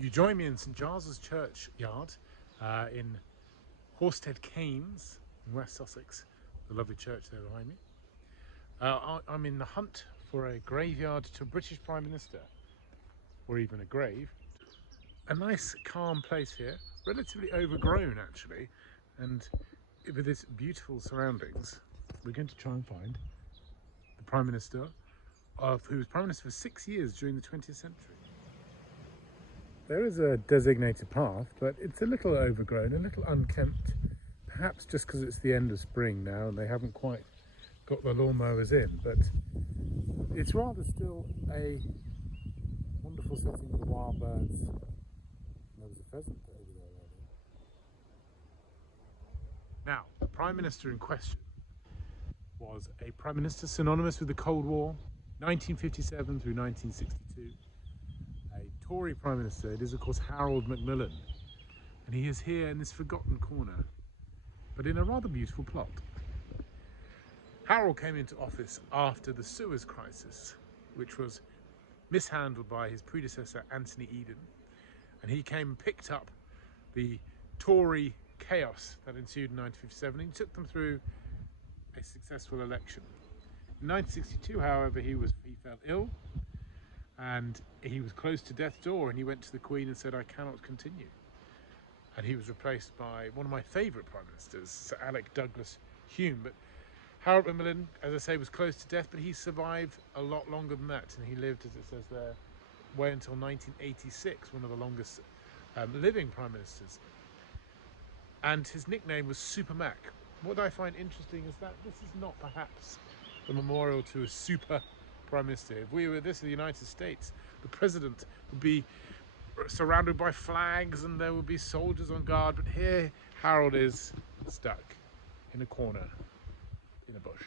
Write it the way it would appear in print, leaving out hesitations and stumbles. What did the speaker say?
You join me in St Giles's churchyard in Horsted Keynes in West Sussex, the lovely church there behind me. I'm in the hunt for a graveyard to a British Prime Minister, or even a grave. A nice calm place here, relatively overgrown actually, and with its beautiful surroundings, we're going to try and find the Prime Minister who was Prime Minister for 6 years during the 20th century. There is a designated path, but it's a little overgrown, a little unkempt, perhaps just because it's the end of spring now and they haven't quite got the lawnmowers in, but it's rather still a wonderful setting with wild birds. There was a pheasant over there earlier. Now, the Prime Minister in question was a Prime Minister synonymous with the Cold War, 1957 through 1962. A Tory Prime Minister, it is of course Harold Macmillan, and he is here in this forgotten corner, but in a rather beautiful plot. Harold came into office after the Suez Crisis, which was mishandled by his predecessor Anthony Eden, and he came and picked up the Tory chaos that ensued in 1957 and took them through a successful election. In 1962, however, he fell ill and he was close to death's door, and he went to the Queen and said, "I cannot continue." And he was replaced by one of my favourite Prime Ministers, Sir Alec Douglas Hume. But Harold Macmillan, as I say, was close to death, but he survived a lot longer than that, and he lived, as it says there, way until 1986, one of the longest living Prime Ministers. And his nickname was Super Mac. What I find interesting is that this is not perhaps the memorial to a super Prime Minister. If we were this in the United States, the President would be surrounded by flags and there would be soldiers on guard, but here Harold is stuck in a corner in a bush.